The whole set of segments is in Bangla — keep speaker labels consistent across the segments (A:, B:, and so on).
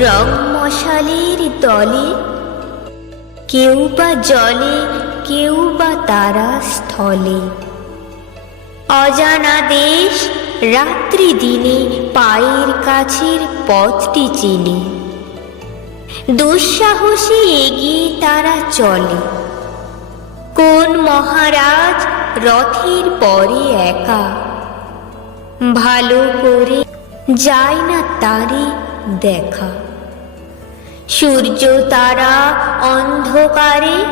A: রং মশালের দলে। কেউ বা জলে, কেউ বা তারা স্থলে। অজানা দেশ রাত্রি দিনে পায়ের কাছের পথটি চিনি। দুঃসাহসী এগিয়ে তারা চলে। কোন মহারাজ রথের পরে একা? ভালো করে যায় না তারে দেখা। সূর্য তারা অন্ধকারে,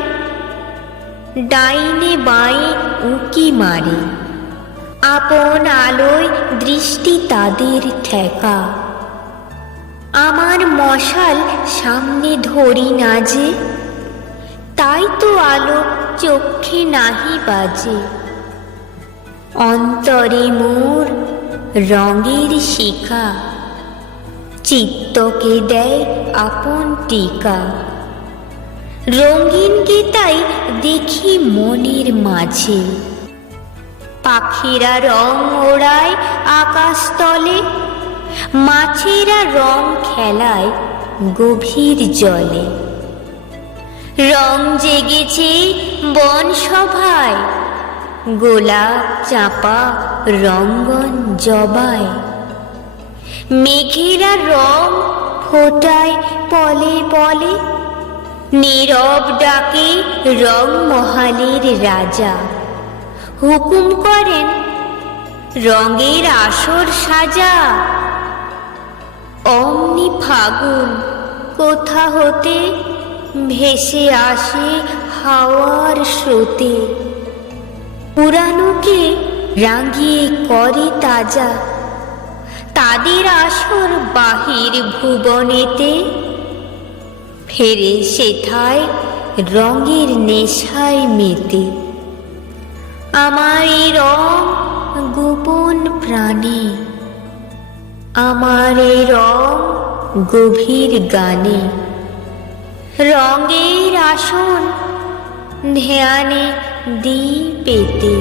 A: ডাইনে বাঁয়ে উঁকি মারে। আপন আলোয় দৃষ্টি তাদের ঠেকা। আমার মশাল সামনে ধরি না যে, তাই তো আলো চক্ষে নাহি বাজে। অন্তরে মোর রঙের শিখা। চিত্তকে দেয় আপন টিকা। রঙিন তাই দেখি মনের মাঝে। পাখিরা রং ওড়ায় আকাশতলে, মাছেরা রং খেলায় গভীর জলে। রং জেগেছে বন সভায় গোলাপ চাপা, রঙ্গন জবায় মেঘেরা রং ফোটায় পলে পলে, নীরব ডাকে রং মহালের রাজা। হুকুম করেন, রঙের আসর সাজা। অমনি ফাগুন কোথা হতে ভেসে আসে হাওয়ার স্রোতে। পুরানোকে রাঙিয়ে করে তাজা? তাদের আসর বাহির ভুবনেতে? ফেরে সেথায় রঙের নেশায় মেতে। আমার এই রং গোপন প্রাণে। আমার এই রং গভীর গানে। রঙের আসন ধ্যানে দি পেতে